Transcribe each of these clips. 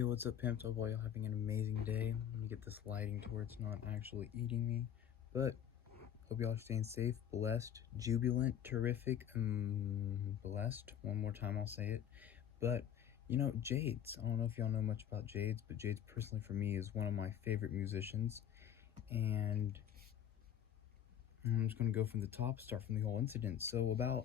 Yo, what's up, pimps? Hope all y'all having an amazing day. Let me get this lighting to where it's not actually eating me. But hope y'all are staying safe, blessed, jubilant, terrific, blessed. One more time, I'll say it. But Jaydes. I don't know if y'all know much about Jaydes, but Jaydes personally for me is one of my favorite musicians. And I'm just gonna go from the top, start from the whole incident. So about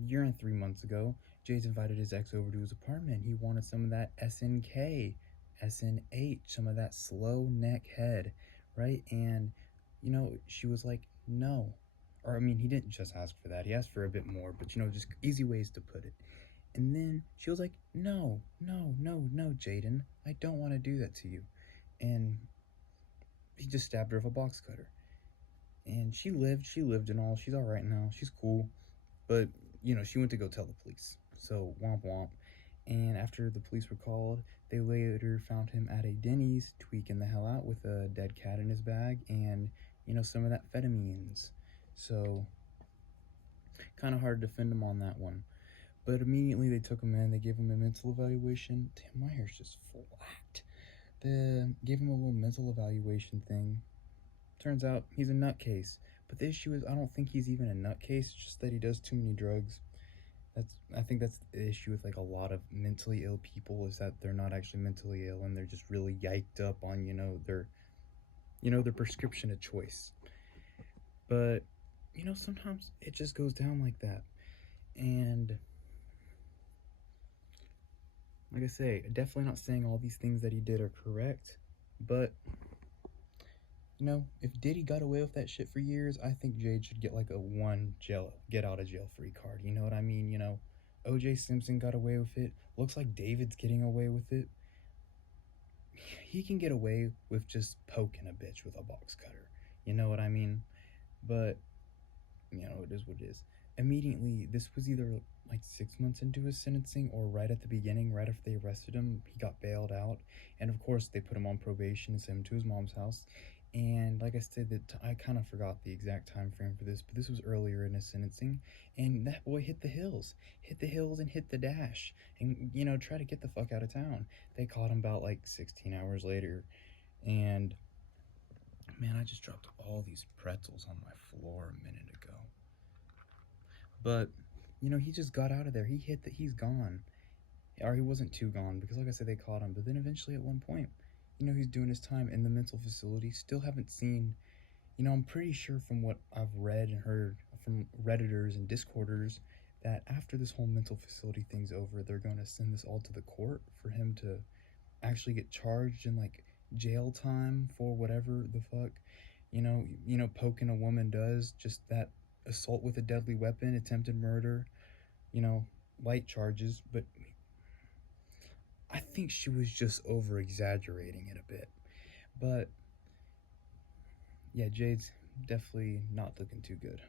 a year and 3 months ago, Jaydes invited his ex over to his apartment. He wanted some of that SNK, SNH, some of that slow neck head, right? And she was like, no. Or I mean, he didn't just ask for that. He asked for a bit more, but just easy ways to put it. And then she was like, no, no, no, no, Jaden, I don't want to do that to you. And he just stabbed her with a box cutter. And she lived and all. She's all right now. She's cool. But, she went to go tell the police. So, womp womp. And after the police were called, they later found him at a Denny's, tweaking the hell out with a dead cat in his bag and, some of that amphetamines. So, kind of hard to defend him on that one. But immediately they took him in, they gave him a mental evaluation. Damn, my hair's just flat. They gave him a little mental evaluation thing. Turns out he's a nutcase. But the issue is, I don't think he's even a nutcase, just that he does too many drugs. I think that's the issue with like a lot of mentally ill people, is that they're not actually mentally ill and they're just really yiked up on, their prescription of choice. But, sometimes it just goes down like that. And like I say, definitely not saying all these things that he did are correct, but if Diddy got away with that shit for years, I think Jade should get like a get out of jail free card. You know what I mean? OJ Simpson got away with it. Looks like David's getting away with it. He can get away with just poking a bitch with a box cutter. You know what I mean? But, it is what it is. Immediately, this was either like 6 months into his sentencing or right at the beginning, right after they arrested him, he got bailed out. And of course, they put him on probation and sent him to his mom's house. And like I said, I kind of forgot the exact time frame for this, but this was earlier in his sentencing. And that boy hit the hills and hit the dash and, try to get the fuck out of town. They caught him about like 16 hours later. And man, I just dropped all these pretzels on my floor a minute ago. But, he just got out of there. He hit that he's gone. Or he wasn't too gone, because like I said, they caught him. But then eventually at one point, he's doing his time in the mental facility. Still haven't seen, I'm pretty sure from what I've read and heard from Redditors and Discorders that after this whole mental facility thing's over, they're going to send this all to the court for him to actually get charged in like jail time for whatever the fuck, poking a woman does, just that assault with a deadly weapon, attempted murder, light charges. But I think she was just over exaggerating it a bit. But yeah, Jade's definitely not looking too good.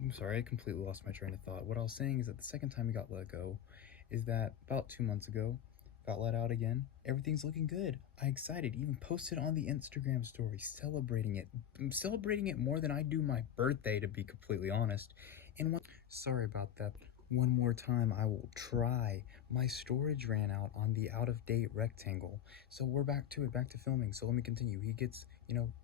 I'm sorry, I completely lost my train of thought. What I was saying is that the second time he got let go is that about 2 months ago, got let out again. Everything's looking good. I excited, even posted on the Instagram story, celebrating it. I'm celebrating it more than I do my birthday, to be completely honest. And sorry about that. One more time, I will try. My storage ran out on the out-of-date rectangle. So we're back to filming. So let me continue. He gets,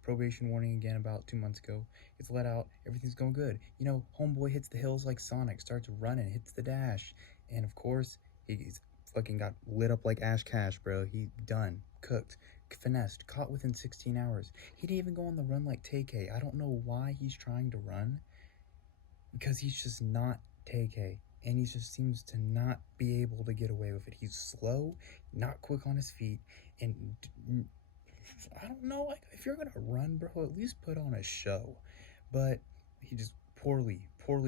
probation warning again about 2 months ago. Gets let out. Everything's going good. Homeboy hits the hills like Sonic, starts running, hits the dash. And of course, he's fucking got lit up like Ash Cash, bro. He done, cooked, finessed, caught within 16 hours. He didn't even go on the run like TK. I don't know why he's trying to run, because he's just not TK. And he just seems to not be able to get away with it. He's slow, not quick on his feet, and I don't know, like, if you're gonna run, bro, at least put on a show. But he just poorly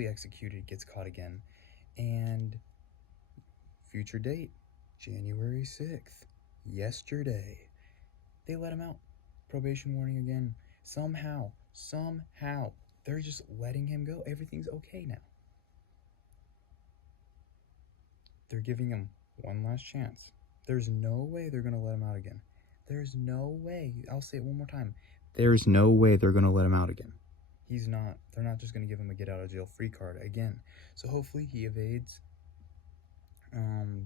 executed, gets caught again. And future date, January 6th, yesterday, they let him out. Probation warning again. Somehow, they're just letting him go. Everything's okay now. They're giving him one last chance. There's no way they're going to let him out again. There's no way. I'll say it one more time. There's no way they're going to let him out again. He's not. They're not just going to give him a get out of jail free card again. So hopefully he evades,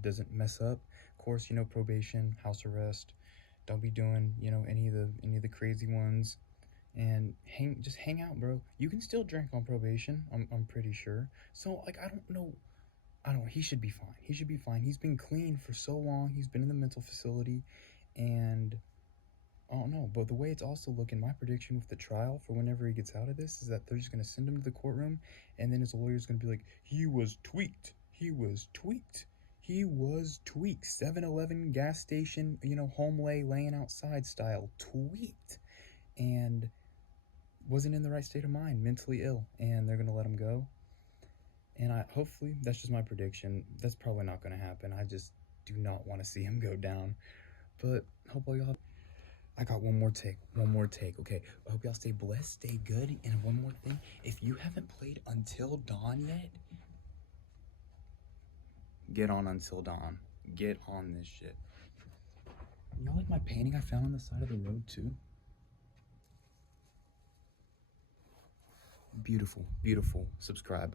doesn't mess up. course, you know, probation, house arrest. Don't be doing, you know, any of the crazy ones. And just hang out, bro. You can still drink on probation. I'm pretty sure. So like I don't know. He should be fine. He should be fine. He's been clean for so long. He's been in the mental facility, and I don't know. But the way it's also looking, my prediction with the trial for whenever he gets out of this is that they're just gonna send him to the courtroom, and then his lawyer's gonna be like, he was tweaked. He was tweaked. He was tweaked. 7-Eleven gas station, you know, home laying outside style, tweaked, and wasn't in the right state of mind, mentally ill, and they're gonna let him go. And hopefully that's just my prediction. That's probably not gonna happen. I just do not want to see him go down. But hopefully y'all. I got one more take. Okay, I hope y'all stay blessed, stay good, and one more thing. If you haven't played Until Dawn yet, get on Until Dawn. Get on this shit. You know, like my painting I found on the side of the road too. Beautiful, beautiful. Subscribe.